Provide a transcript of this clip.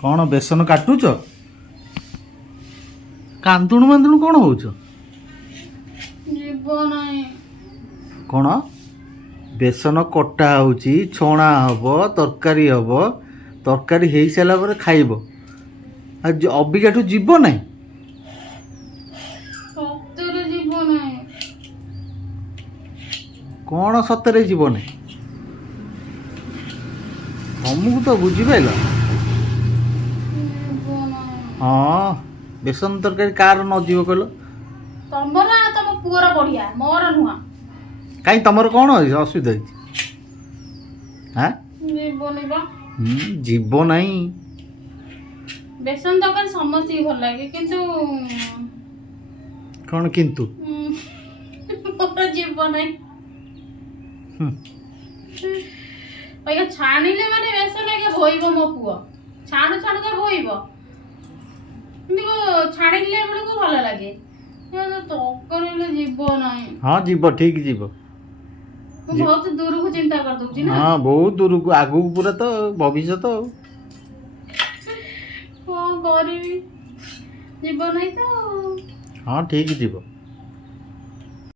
କ'ଣ ବେସନ କାଟୁଛ? କାନ୍ଦୁଣୁ ମାନ୍ଦୁଣୁ କ'ଣ ହଉଛ? ଯିବ ନାହିଁ। କ'ଣ ବେସନ କଟା ହେଉଛି, ଛଣା ହବ, ତରକାରୀ ହବ, ତରକାରୀ ହେଇସାରିଲା ପରେ ଖାଇବ। ଆଉ ଅବିକାଠୁ ଯିବ ନାହିଁ? ସତରେ ଯିବ ନାହିଁ। କ'ଣ ସତରେ ଯିବ ନାହିଁ? ତମକୁ ତ ବୁଝିପାରିଲ। ଯିବ ନାହିଁ। ହଁ, ବେସନ ତରକାରୀ କାହାର ନ ଯିବ କହିଲ? ତମର ତମ ପୁଅର ବଢିଆ, ମୋର ନୁହଁ। କାହିଁ ତମର କ'ଣ ହେଇଛି, ଅସୁବିଧା ହେଇଛି? ହାଁ, ଯିବନି ବା। ଯିବ ନାହିଁ। ବେସନ ତରକାରୀ ସମସ୍ତଙ୍କୁ ଭଲ ଲାଗେ, କିନ୍ତୁ କ'ଣ କିନ୍ତୁ? ମୋର ଯିବ ନାହିଁ। ହୁଁ, ଆଜ୍ଞା ଛାଣିଲେ ମାନେ ବେସନ ଆଜ୍ଞା ଭୋଇବ ମୋ ପୁଅ। ଛାଣୁ ଛାଣୁ ତ ଭୋଇବ, କିନ୍ତୁ ଛାଣିଲେ ବେଳକୁ ଭଲ ଲାଗେ। ତରକାରୀ ହେଲେ ଯିବ ନାହିଁ। ହଁ ଯିବ, ଠିକ୍ ଯିବ। ମୁଁ ବହୁତ ଦୂରକୁ ଚିନ୍ତା କରିଦଉଛି ନା। ହଁ, ବହୁତ ଦୂରକୁ, ଆଗକୁ ପୁରା ତ ଭବିଷ୍ୟତ ଆଉ। କଣ କରିବି, ଯିବ ନାହିଁ ତ। ହଁ, ଠିକ୍ ଯିବ।